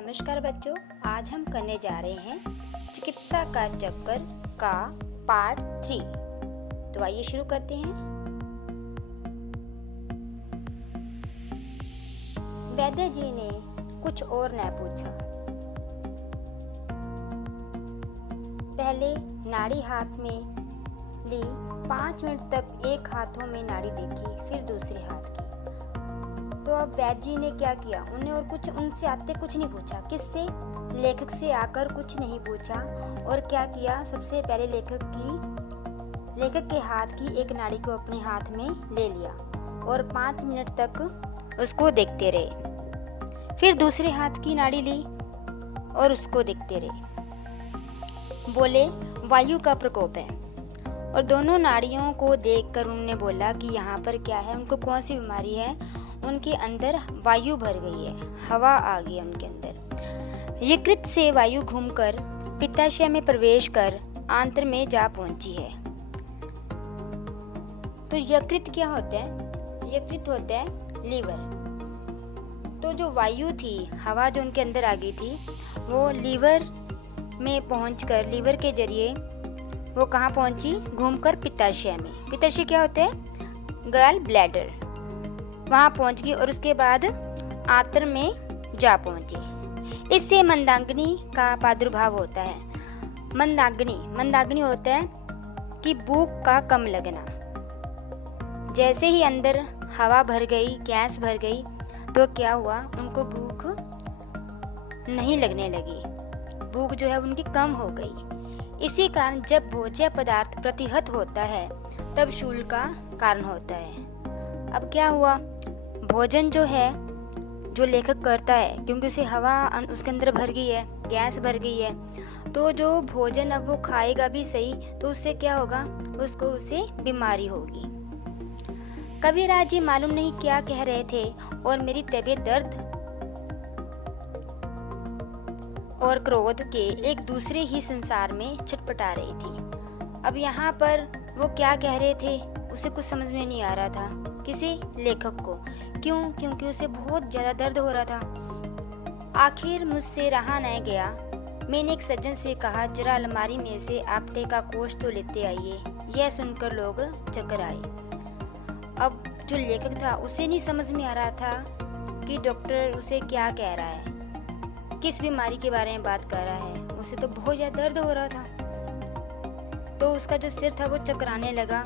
नमस्कार बच्चों, आज हम करने जा रहे हैं चिकित्सा का चक्कर का पार्ट 3। तो आइए शुरू करते हैं। वैद्य जी ने कुछ और न पूछा। पहले नाड़ी हाथ में ली, 5 मिनट तक एक हाथों में नाड़ी देखी, फिर दूसरे हाथ की। तो अब वैद्य जी ने क्या किया, उन्हें और कुछ उनसे आते कुछ नहीं पूछा। किससे? लेखक से आकर कुछ नहीं पूछा। और क्या किया, सबसे पहले लेखक के हाथ की एक नाड़ी को अपने हाथ में ले लिया और 5 मिनट तक उसको देखते रहे। फिर दूसरे हाथ की नाड़ी ली और उसको देखते रहे। बोले, वायु का प्रकोप है। और दोनों नाड़ियों को देखकर उन्होंने बोला कि यहाँ पर क्या है, उनको कौन सी बीमारी है। उनके अंदर वायु भर गई है, हवा आ गई है उनके अंदर। यकृत से वायु घूमकर पित्ताशय में प्रवेश कर आंत्र में जा पहुंची है। तो यकृत क्या होता है? यकृत होता है लीवर। तो जो वायु थी, हवा जो उनके अंदर आ गई थी, वो लीवर में पहुंचकर लीवर के जरिए वो कहाँ पहुंची? घूमकर पित्ताशय में। पित्ताशय क्या होता है? Gall bladder. वहाँ पहुंच गई और उसके बाद आंत्र में जा पहुंची। इससे मंदाग्नि का प्रादुर्भाव होता है। मंदाग्नि होता है कि भूख का कम लगना। जैसे ही अंदर हवा भर गई, गैस भर गई, तो क्या हुआ, उनको भूख नहीं लगने लगी। भूख जो है उनकी कम हो गई। इसी कारण जब भोज्य पदार्थ प्रतिहत होता है तब शूल का कारण होता है। अब क्या हुआ, भोजन जो है जो लेखक करता है, क्योंकि उसे हवा उसके अंदर भर गई है, गैस भर गई है, तो जो भोजन अब वो खाएगा भी सही, तो उससे क्या होगा, उसे बीमारी होगी। कबीरदास जी मालूम नहीं क्या कह रहे थे और मेरी तबीयत दर्द और क्रोध के एक दूसरे ही संसार में छटपटा रही थी। अब यहाँ पर वो क्या कह रहे थे उसे कुछ समझ में नहीं आ रहा था। किसे? लेखक को। क्यों? क्योंकि उसे बहुत ज्यादा दर्द हो रहा था। आखिर मुझसे रहा न गया। मैंने एक सज्जन से कहा, जरा अलमारी में से आपटे का कोष तो लेते आइए। यह सुनकर लोग चक्कर आए। अब जो लेखक था उसे नहीं समझ में आ रहा था कि डॉक्टर उसे क्या कह रहा है, किस बीमारी के बारे में बात कर रहा है। उसे तो बहुत ज्यादा दर्द हो रहा था। तो उसका जो सिर था वो चकराने लगा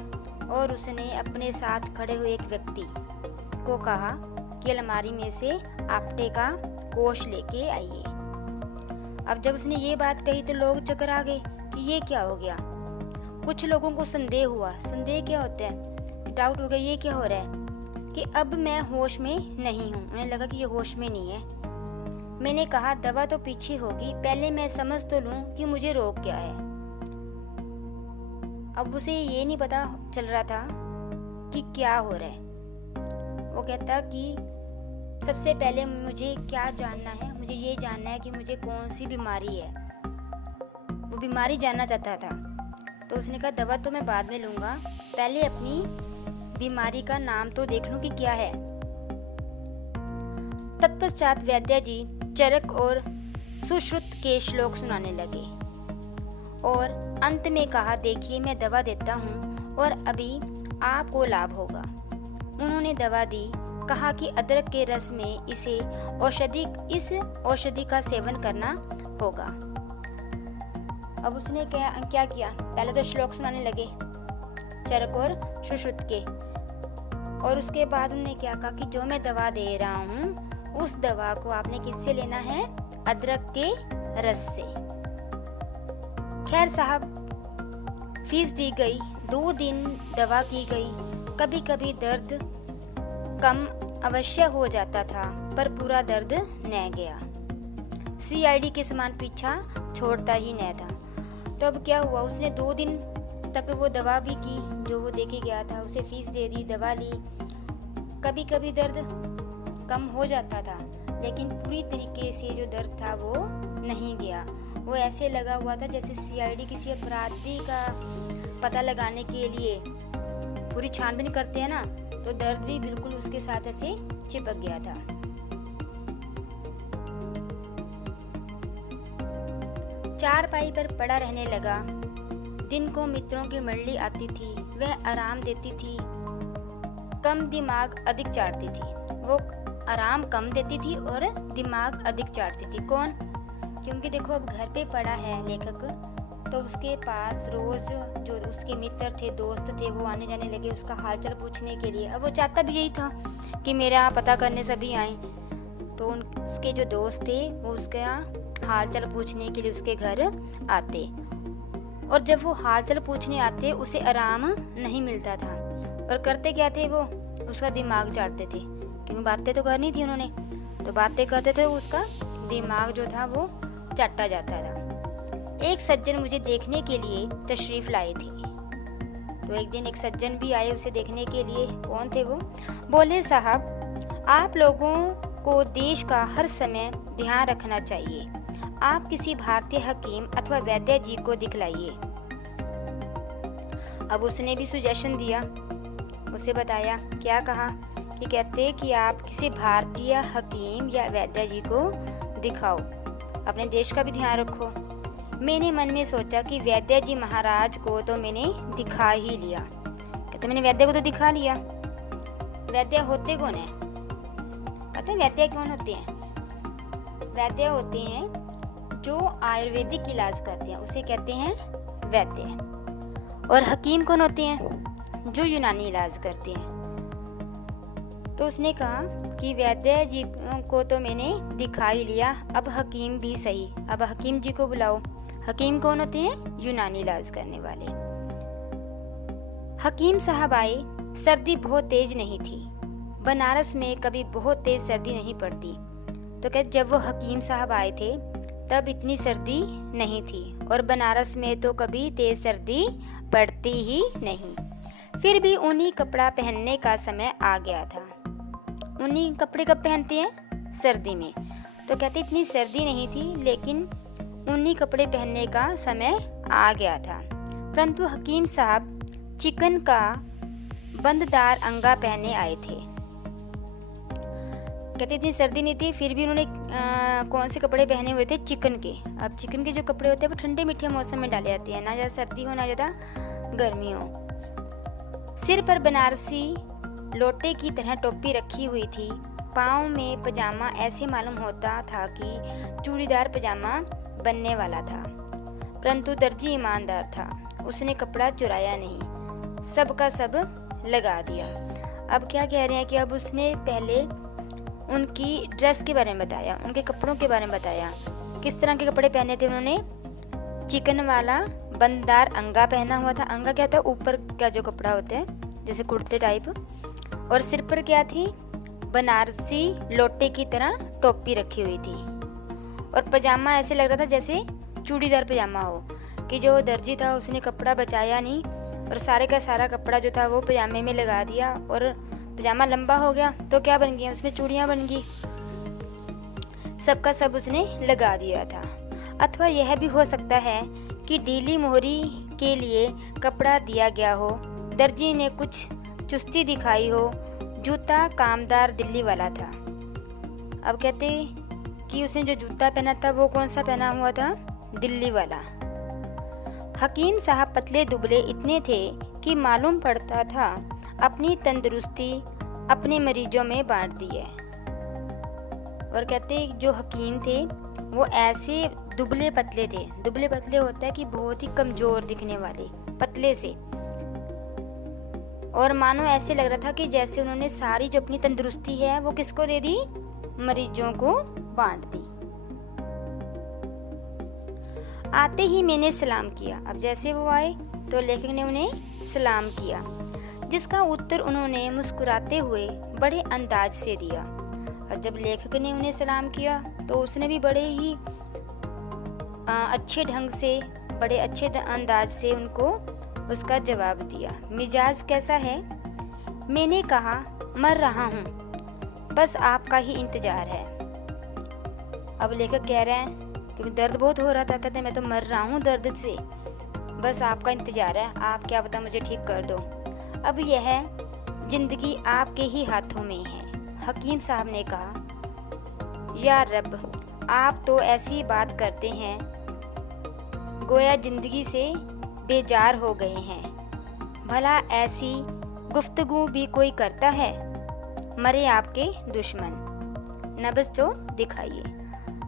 और उसने अपने साथ खड़े हुए एक व्यक्ति को कहा कि अलमारी में से आपटे का कोष लेके आइए। अब जब उसने ये बात कही तो लोग चक्कर आ गए कि ये क्या हो गया। कुछ लोगों को संदेह हुआ। संदेह क्या होता है? डाउट हो गया, ये क्या हो रहा है कि अब मैं होश में नहीं हूँ। उन्हें लगा कि ये होश में नहीं है। मैंने कहा, दवा तो पीछे होगी, पहले मैं समझ तो लूं कि मुझे रोग क्या है। अब उसे ये नहीं पता चल रहा था कि क्या हो रहा है। वो कहता कि सबसे पहले मुझे क्या जानना है, मुझे ये जानना है कि मुझे कौन सी बीमारी है। वो बीमारी जानना चाहता था। तो उसने कहा, दवा तो मैं बाद में लूंगा, पहले अपनी बीमारी का नाम तो देख लूं कि क्या है। तत्पश्चात वैद्य जी चरक और सुश्रुत के श्लोक सुनाने लगे और अंत में कहा, देखिए मैं दवा देता हूँ और अभी आपको लाभ होगा। उन्होंने दवा दी। कहा कि अदरक के रस में इस औषधि का सेवन करना होगा। अब उसने क्या किया, पहले तो श्लोक सुनाने लगे चरक और सुश्रुत के, और उसके बाद उन्होंने क्या कहा कि जो मैं दवा दे रहा हूँ उस दवा को आपने किससे लेना है? अदरक के रस से। खैर साहब, फीस दी गई। 2 दिन दवा की गई। कभी कभी दर्द कम अवश्य हो जाता था, पर पूरा दर्द न गया। सीआईडी के समान पीछा छोड़ता ही न था। तो अब क्या हुआ, उसने 2 दिन तक वो दवा भी की जो वो देके गया था, उसे फीस दे दी, दवा ली। कभी कभी दर्द कम हो जाता था, लेकिन पूरी तरीके से जो दर्द था वो नहीं गया। वो ऐसे लगा हुआ था जैसे सीआईडी किसी अपराधी का पता लगाने के लिए पूरी छानबीन करते हैं ना, तो दर्द भी बिल्कुल उसके साथ ऐसे चिपक गया था। चारपाई पर पड़ा रहने लगा। दिन को मित्रों की मंडली आती थी, वह आराम देती थी, कम दिमाग अधिक चाटती थी। वो आराम कम देती थी और दिमाग अधिक चाटती थी। कौन? क्योंकि देखो अब घर पे पड़ा है लेखक, तो उसके पास रोज जो उसके मित्र थे, दोस्त थे, वो आने जाने लगे उसका हालचाल पूछने के लिए। अब वो चाहता भी यही था कि मेरा पता करने सभी आए। तो उसके जो दोस्त थे वो उसका हालचाल पूछने के लिए उसके घर आते, और जब वो हालचाल पूछने आते उसे आराम नहीं मिलता था। और करते क्या थे वो? उसका दिमाग चाटते थे, क्योंकि बातें तो करनी थी उन्होंने, तो बातें करते थे, उसका दिमाग जो था वो चाटा जाता था। एक सज्जन मुझे देखने के लिए तशरीफ लाए थे। तो एक दिन एक सज्जन भी आए उसे देखने के लिए। कौन थे वो? बोले, साहब आप लोगों को देश का हर समय ध्यान रखना चाहिए। आप किसी भारतीय हकीम अथवा वैद्य जी को दिखलाइए। अब उसने भी सुजेशन दिया, उसे बताया। क्या कहा? कि कहते कि आप किसी भारतीय हकीम या वैद्य जी को दिखाओ, अपने देश का भी ध्यान रखो। मैंने मन में सोचा कि वैद्य जी महाराज को तो मैंने दिखा ही लिया। कहते मैंने वैद्य को तो दिखा लिया। वैद्य होते कौन है? पता है वैद्य कौन होते हैं? वैद्य होते हैं जो आयुर्वेदिक इलाज करते हैं, उसे कहते हैं वैद्य। और हकीम कौन होते हैं? जो यूनानी इलाज करते हैं। तो उसने कहा कि वैद्य जी को तो मैंने दिखा ही लिया, अब हकीम भी सही, अब हकीम जी को बुलाओ। हकीम कौन होते हैं? यूनानी इलाज करने वाले। हकीम साहब आए। सर्दी बहुत तेज नहीं थी, बनारस में कभी बहुत तेज सर्दी नहीं पड़ती। तो कहते जब वो हकीम साहब आए थे तब इतनी सर्दी नहीं थी, और बनारस में तो कभी तेज सर्दी पड़ती ही नहीं। फिर भी ऊनी कपड़ा पहनने का समय आ गया था। ऊनी कपड़े कब पहनते हैं? सर्दी में। तो कहते इतनी सर्दी नहीं थी, लेकिन ऊनी कपड़े पहनने का समय आ गया था। परंतु हकीम साहब चिकन का बंददार अंगा पहने आए थे। कहते इतनी सर्दी नहीं थी, फिर भी उन्होंने कौन से कपड़े पहने हुए थे? चिकन के। अब चिकन के जो कपड़े होते हैं वो ठंडे मीठे मौसम में डाले जाते हैं, ना ज़्यादा सर्दी हो ना ज़्यादा गर्मी हो। सिर पर बनारसी लोटे की तरह टोपी रखी हुई थी। पाँव में पजामा ऐसे मालूम होता था कि चूड़ीदार पजामा बनने वाला था। परंतु दर्जी ईमानदार था, उसने कपड़ा चुराया नहीं, सब का सब लगा दिया। अब क्या कह रहे हैं कि अब उसने पहले उनकी ड्रेस के बारे में बताया, उनके कपड़ों के बारे में बताया। किस तरह के कपड़े पहने थे उन्होंने? चिकन वाला बंददार अंगा पहना हुआ था। अंगा क्या होता है? ऊपर का जो कपड़ा होता है, जैसे कुर्ते टाइप। और सिर पर क्या थी? बनारसी लोटे की तरह टोपी रखी हुई थी। और पजामा ऐसे लग रहा था जैसे चूड़ीदार पजामा हो, कि जो दर्जी था उसने कपड़ा बचाया नहीं और सारे का सारा कपड़ा जो था वो पजामे में लगा दिया, और पजामा लंबा हो गया तो क्या बन गया? उसमें चूड़ियाँ बन गई, सबका सब उसने लगा दिया था। अथवा यह भी हो सकता है कि ढीली मोहरी के लिए कपड़ा दिया गया हो, दर्जी ने कुछ चुस्ती दिखाई हो। जूता कामदार दिल्ली वाला था। अब कहते कि उसने जो जूता पहना था वो कौन सा पहना हुआ था? दिल्ली वाला। हकीम साहब पतले दुबले इतने थे कि मालूम पड़ता था अपनी तंदुरुस्ती अपने मरीजों में बांट दी है। और कहते जो हकीम थे वो ऐसे दुबले पतले थे। दुबले पतले होता है कि बहुत ही कमजोर दिखने वाले, पतले से। और मानो ऐसे लग रहा था कि जैसे उन्होंने सारी जो अपनी तंदुरुस्ती है वो किसको दे दी? मरीजों को बांट दी। आते ही मैंने सलाम किया। अब जैसे वो आए तो लेखक ने उन्हें सलाम किया, जिसका उत्तर उन्होंने मुस्कुराते हुए बड़े अंदाज से दिया। और जब लेखक ने उन्हें सलाम किया तो उसने भी बड़े ही अच्छे ढंग से, बड़े अच्छे अंदाज से उनको उसका जवाब दिया। मिजाज कैसा है? मैंने कहा मर रहा हूँ, बस आपका ही इंतजार है। अब लेखक कह रहे हैं क्योंकि दर्द बहुत हो रहा था, कहते मैं तो मर रहा हूँ दर्द से, बस आपका इंतजार है, आप क्या पता मुझे ठीक कर दो। अब यह जिंदगी आपके ही हाथों में है। हकीम साहब ने कहा, या रब, आप तो ऐसी बात करते हैं गोया जिंदगी से बेजार हो गए हैं। भला ऐसी गुफ्तगू भी कोई करता है? मरे आपके दुश्मन, नब्ज़ तो दिखाइए।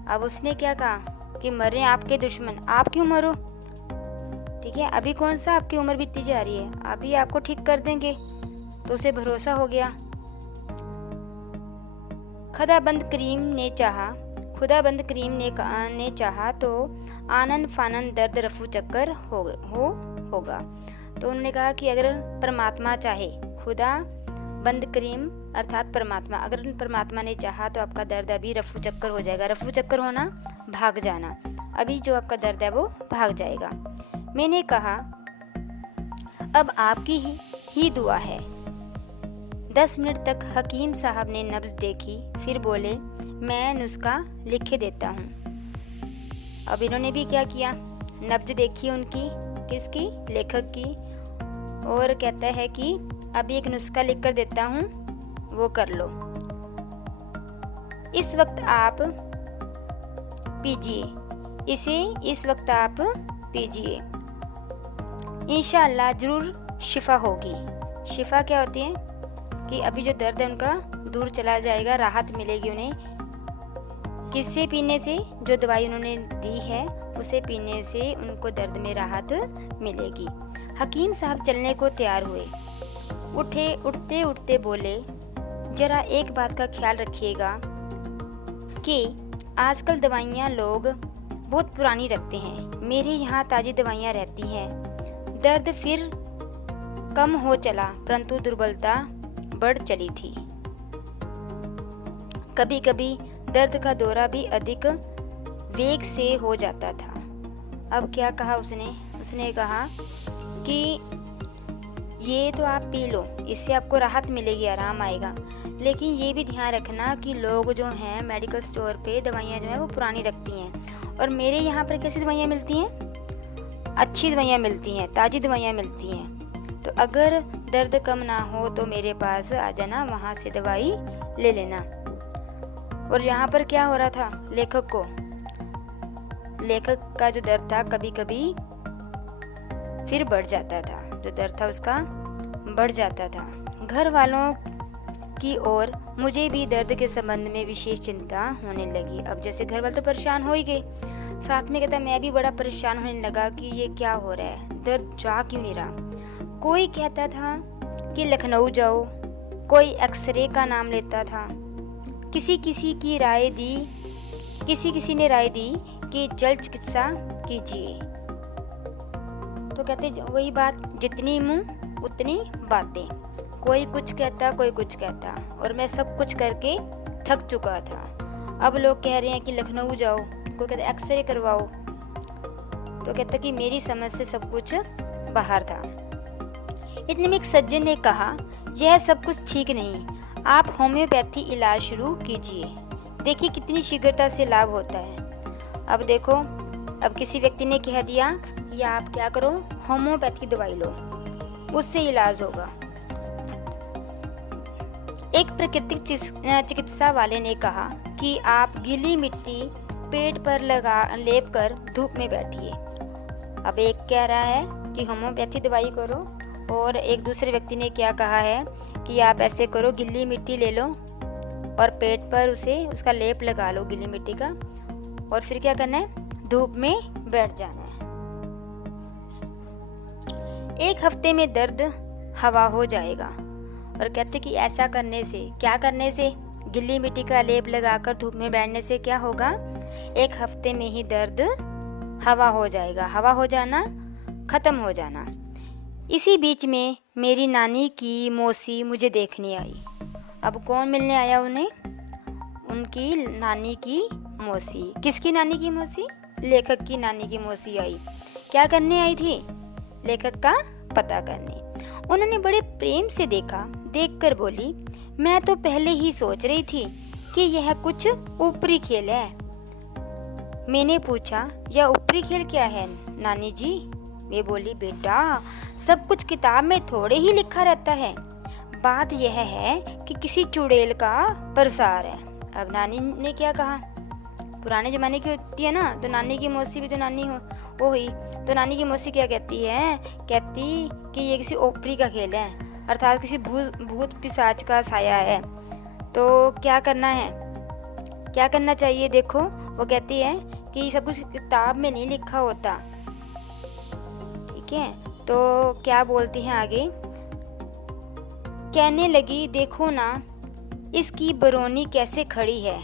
अब उसने क्या कहा कि मरे आपके दुश्मन, आप क्यों मरो? ठीक है, अभी कौन सा आपकी उम्र बीतती जा रही है, अभी आपको ठीक कर देंगे। तो उसे भरोसा हो गया। खुदाबंद करीम ने चाहा तो आनन फानन दर्द रफू चक्कर होगा। तो उन्होंने कहा कि अगर परमात्मा चाहे, खुदा बंद करीम अर्थात परमात्मा, अगर परमात्मा ने चाहा तो आपका दर्द अभी रफू चक्कर हो जाएगा। रफू चक्कर होना भाग जाना, अभी जो आपका दर्द है वो भाग जाएगा। मैंने कहा अब आपकी ही दुआ है। 10 मिनट तक हकीम साहब ने नब्ज़ देखी, फिर बोले मैं नुस्खा लिखे देता हूँ। अब इन्होंने भी क्या किया, नब्ज़ देखी उनकी, किसकी, लेखक की, और कहता है कि अभी एक नुस्खा लिख कर देता हूँ, वो कर लो। इस वक्त आप पीजिए इसे, इस वक्त आप पीजिए, इंशाअल्लाह ज़रूर शिफा होगी। शिफा क्या होती है कि अभी जो दर्द है उनका दूर चला जाएगा, राहत मिलेगी उन्हें। किससे पीने से? जो दवाई उन्होंने दी है उसे पीने से उनको दर्द में राहत मिलेगी। हकीम साहब चलने को तैयार हुए। उठते उठते बोले जरा एक बात का ख्याल रखिएगा कि आजकल दवाइयाँ लोग बहुत पुरानी रखते हैं, मेरे यहाँ ताज़ी दवाइयाँ रहती हैं। दर्द फिर कम हो चला परंतु दुर्बलता बढ़ चली थी। कभी कभी दर्द का दौरा भी अधिक वेग से हो जाता था। अब क्या कहा उसने कहा कि ये तो आप पी लो, इससे आपको राहत मिलेगी, आराम आएगा, लेकिन ये भी ध्यान रखना कि लोग जो हैं मेडिकल स्टोर पे दवाइयाँ जो हैं वो पुरानी रखती हैं, और मेरे यहाँ पर कैसी दवाइयाँ मिलती हैं? अच्छी दवाइयाँ मिलती हैं, ताज़ी दवाइयाँ मिलती हैं। तो अगर दर्द कम ना हो तो मेरे पास आ जाना, वहाँ से दवाई ले लेना। और यहाँ पर क्या हो रहा था, लेखक का जो दर्द था कभी कभी फिर बढ़ जाता था, जो दर्द था उसका बढ़ जाता था। घर वालों की ओर मुझे भी दर्द के संबंध में विशेष चिंता होने लगी। अब जैसे घर वाले तो परेशान हो ही गए, साथ में कहता मैं भी बड़ा परेशान होने लगा कि ये क्या हो रहा है, दर्द जा क्यों नहीं रहा। कोई कहता था कि लखनऊ जाओ, कोई एक्सरे का नाम लेता था, किसी ने राय दी कि जल्द चिकित्सा कीजिए। तो कहते वही बात, जितनी मुंह उतनी बातें, कोई कुछ कहता कोई कुछ कहता, और मैं सब कुछ करके थक चुका था। अब लोग कह रहे हैं कि लखनऊ जाओ, कोई कहता एक्सरे करवाओ, तो कहता कि मेरी समझ से सब कुछ बाहर था। इतने में एक सज्जन ने कहा यह सब कुछ ठीक नहीं, आप होम्योपैथी इलाज शुरू कीजिए, देखिए कितनी शीघ्रता से लाभ होता है। अब देखो, अब किसी व्यक्ति ने कह दिया या आप क्या करो, होम्योपैथी दवाई लो, उससे इलाज होगा। एक प्राकृतिक चिकित्सा वाले ने कहा कि आप गीली मिट्टी पेट पर लेप कर धूप में बैठिए। अब एक कह रहा है कि होम्योपैथी दवाई करो, और एक दूसरे व्यक्ति ने क्या कहा है कि आप ऐसे करो, गिल्ली मिट्टी ले लो और पेट पर उसका लेप लगा लो गीली मिट्टी का, और फिर क्या करना है, धूप में बैठ जाना है। 1 हफ्ते में दर्द हवा हो जाएगा। और कहते कि ऐसा करने से, क्या करने से, गिल्ली मिट्टी का लेप लगाकर धूप में बैठने से क्या होगा, 1 हफ्ते में ही दर्द हवा हो जाएगा। हवा हो जाना, खत्म हो जाना। इसी बीच में मेरी नानी की मौसी मुझे देखने आई। अब कौन मिलने आया उन्हें? उनकी नानी की मौसी। किसकी नानी की मौसी? लेखक की नानी की मौसी आई। क्या करने आई थी? लेखक का पता करने। उन्होंने बड़े प्रेम से देखा, देखकर बोली, मैं तो पहले ही सोच रही थी कि यह कुछ ऊपरी खेल है। मैंने पूछा, यह ऊपरी खेल क्या है नानी जी? वे बोली, बेटा सब कुछ किताब में थोड़े ही लिखा रहता है, बात यह है कि किसी चुड़ैल का प्रसार है। अब नानी ने क्या कहा? पुराने ज़माने की होती है ना, तो नानी की मौसी भी तो नानी वो हुई। तो नानी की मौसी क्या कहती है, कहती कि ये किसी ओपरी का खेल है, अर्थात किसी भूत पिशाच का साया है। तो क्या करना है, क्या करना चाहिए? देखो वो कहती है कि सब कुछ किताब में नहीं लिखा होता, ठीक है। तो क्या बोलती हैं आगे, कहने लगी देखो ना इसकी बरौनी कैसे खड़ी है,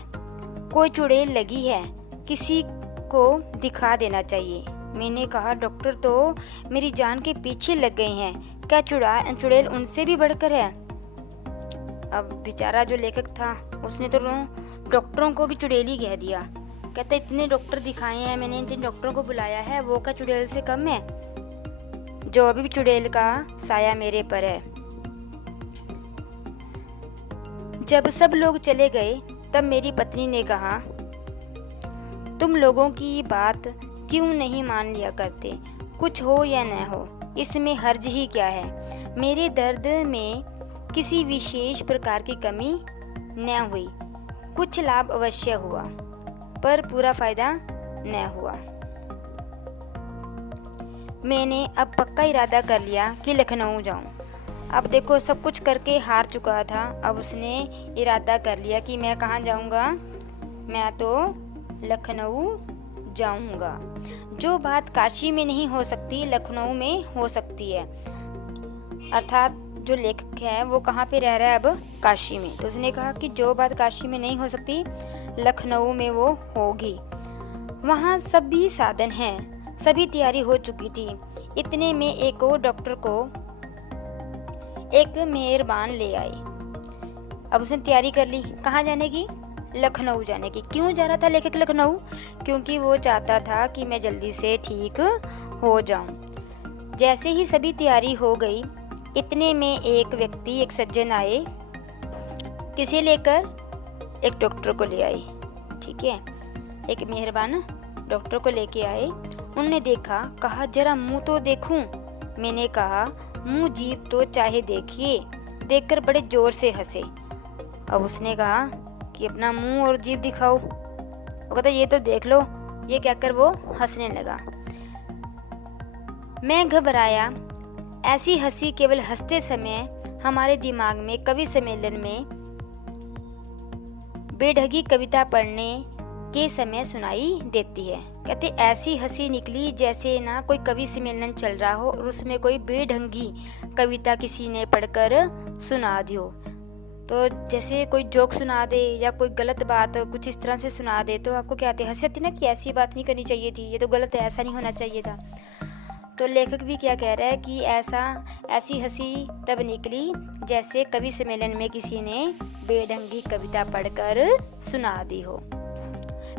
कोई चुड़ैल लगी है, किसी को दिखा देना चाहिए। मैंने कहा डॉक्टर तो मेरी जान के पीछे लग गए हैं, क्या चुड़ैल उनसे भी बढ़कर है? अब बेचारा जो लेखक था उसने तो डॉक्टरों को भी चुड़ैल ही कह दिया। कहता इतने डॉक्टर दिखाए हैं मैंने, इतने डॉक्टरों को बुलाया है, वो क्या चुड़ैल से कम है? जो अभी भी चुड़ैल का साया मेरे पर है। जब सब लोग चले गए तब मेरी पत्नी ने कहा तुम लोगों की बात क्यों नहीं मान लिया करते, कुछ हो या न हो इसमें हर्ज ही क्या है। मेरे दर्द में किसी विशेष प्रकार की कमी न हुई, कुछ लाभ अवश्य हुआ पर पूरा फायदा न हुआ। मैंने अब पक्का इरादा कर लिया कि लखनऊ जाऊं। अब देखो सब कुछ करके हार चुका था, अब उसने इरादा कर लिया कि मैं कहाँ जाऊंगा, मैं तो लखनऊ जाऊंगा। जो बात काशी में नहीं हो सकती लखनऊ में हो सकती है। अर्थात जो लेखक है वो कहाँ पे रह रहा है अब, काशी में। तो उसने कहा कि जो बात काशी में नहीं हो सकती लखनऊ में वो होगी। वहाँ सभी साधन हैं, सभी तैयारी हो चुकी थी। इतने में एक और डॉक्टर को एक मेहरबान ले आई। अब उसने तैयारी कर ली, कहाँ जाने की, लखनऊ जाने की। क्यों जा रहा था लेखक लखनऊ? क्योंकि वो चाहता था कि मैं जल्दी से ठीक हो जाऊं। जैसे ही सभी तैयारी हो गई, इतने में एक व्यक्ति, एक सज्जन आए। किसे लेकर? एक डॉक्टर को ले आए, ठीक है। एक मेहरबान डॉक्टर को लेके आए। उन्होंने देखा, कहा जरा मुंह तो देखूं। मैंने कहा मुंह जीभ तो चाहे देखिए। देखकर बड़े जोर से हंसे। अब उसने कहा कि अपना मुंह और जीभ दिखाओ। वो कहता ये तो देख लो। ये कहकर वो हंसने लगा। मैं घबराया। ऐसी हंसी केवल हंसते समय हमारे दिमाग में कवि सम्मेलन में बेढंगी कविता पढ़ने के समय सुनाई देती है। कहते ऐसी हंसी निकली जैसे ना कोई कवि सम्मेलन चल रहा हो और उसमें कोई बेढंगी कविता किसी ने पढ़कर सुना दी हो। तो जैसे कोई जोक सुना दे या कोई गलत बात कुछ इस तरह से सुना दे तो आपको क्या आती है, हंसी आती ना कि ऐसी बात नहीं करनी चाहिए थी, ये तो गलत है, ऐसा नहीं होना चाहिए था। तो लेखक भी क्या कह रहा है कि ऐसी हंसी तब निकली जैसे कवि सम्मेलन में किसी ने बेढंगी कविता पढ़कर सुना दी हो।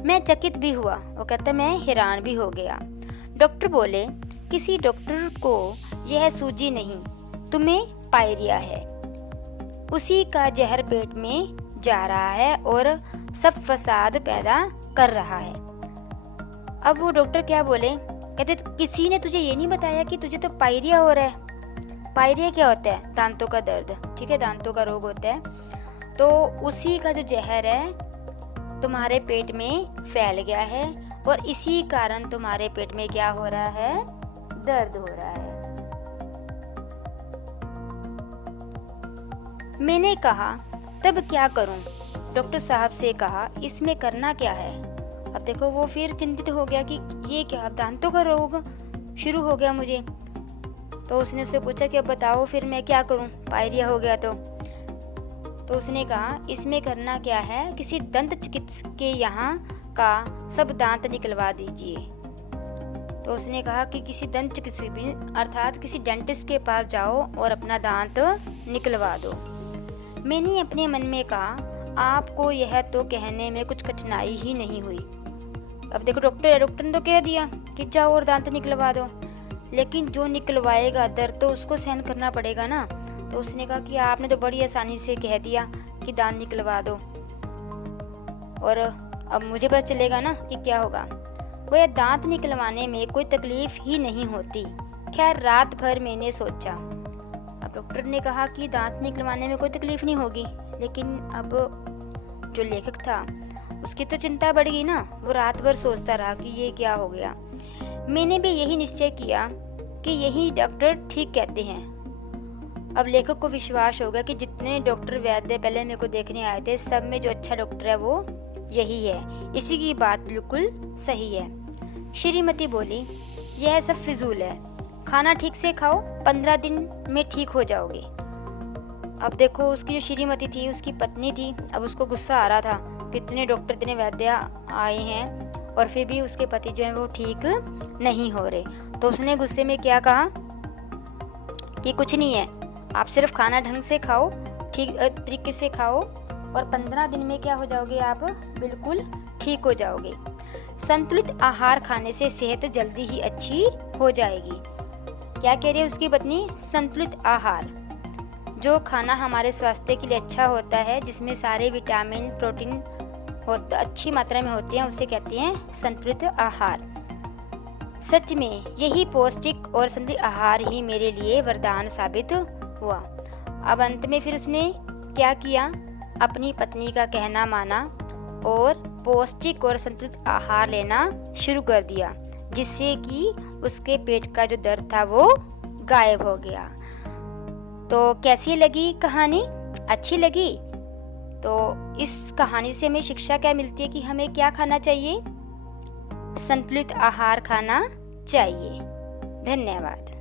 मैं चकित भी हुआ। वो कहता मैं हैरान भी हो गया। डॉक्टर बोले किसी डॉक्टर को यह सूझी नहीं, तुम्हें पायरिया है, उसी का जहर पेट में जा रहा है और सब फसाद पैदा कर रहा है। अब वो डॉक्टर क्या बोले, कहते किसी ने तुझे ये नहीं बताया कि तुझे तो पायरिया हो रहा है। पायरिया क्या होता है? दांतों का दर्द, ठीक है, दांतों का रोग होता है। तो उसी का जो जहर है तुम्हारे पेट में फैल गया है और इसी कारण तुम्हारे पेट में क्या हो रहा है, दर्द हो रहा है। मैंने कहा तब क्या करूं? डॉक्टर साहब से कहा इसमें करना क्या है? अब देखो वो फिर चिंतित हो गया कि ये क्या, दांतों का रोग शुरू हो गया मुझे। तो उसने उससे पूछा कि अब बताओ फिर मैं क्या करूं, पायरिया हो गया तो उसने कहा इसमें करना क्या है, किसी दंत चिकित्सक के यहाँ का सब दांत निकलवा दीजिए। तो उसने कहा कि किसी दंत चिकित्सक अर्थात किसी डेंटिस्ट के पास जाओ और अपना दांत निकलवा दो। मैंने अपने मन में कहा आपको यह तो कहने में कुछ कठिनाई ही नहीं हुई। अब देखो डॉक्टर ने तो कह दिया कि जाओ और दांत निकलवा दो, लेकिन जो निकलवाएगा दर्द तो उसको सहन करना पड़ेगा ना। तो उसने कहा कि आपने तो बड़ी आसानी से कह दिया कि दांत निकलवा दो और अब मुझे पता चलेगा ना कि क्या होगा। वह दांत निकलवाने में कोई तकलीफ ही नहीं होती। खैर रात भर मैंने सोचा। अब डॉक्टर ने कहा कि दांत निकलवाने में कोई तकलीफ नहीं होगी, लेकिन अब जो लेखक था उसकी तो चिंता बढ़ गई ना। वो रात भर सोचता रहा कि ये क्या हो गया। मैंने भी यही निश्चय किया कि यही डॉक्टर ठीक कहते हैं। अब लेखक को विश्वास होगा कि जितने डॉक्टर वैद्य पहले मेरे को देखने आए थे, सब में जो अच्छा डॉक्टर है वो यही है। इसी की बात बिल्कुल सही है। श्रीमती बोली, यह सब फिजूल है, खाना ठीक से खाओ, 15 दिन में ठीक हो जाओगे। अब देखो, उसकी जो श्रीमती थी, उसकी पत्नी थी, अब उसको गुस्सा आ रहा था, कितने डॉक्टर इतने वैद्य आए हैं और फिर भी उसके पति जो है वो ठीक नहीं हो रहे। तो उसने गुस्से में क्या कहा कि कुछ नहीं है, आप सिर्फ खाना ढंग से खाओ, ठीक तरीके से खाओ और 15 दिन में क्या हो जाओगे, आप बिल्कुल ठीक हो जाओगे। संतुलित आहार खाने से सेहत जल्दी ही अच्छी हो जाएगी। क्या कह रही है उसकी पत्नी? संतुलित आहार, जो खाना हमारे स्वास्थ्य के लिए अच्छा होता है, जिसमें सारे विटामिन प्रोटीन अच्छी मात्रा में होते हैं, उसे कहते हैं संतुलित आहार। सच में यही पौष्टिक और संतुलित आहार ही मेरे लिए वरदान साबित हुआ। अब अंत में फिर उसने क्या किया, अपनी पत्नी का कहना माना और पौष्टिक और संतुलित आहार लेना शुरू कर दिया, जिससे कि उसके पेट का जो दर्द था वो गायब हो गया। तो कैसी लगी कहानी? अच्छी लगी? तो इस कहानी से हमें शिक्षा क्या मिलती है कि हमें क्या खाना चाहिए? संतुलित आहार खाना चाहिए। धन्यवाद।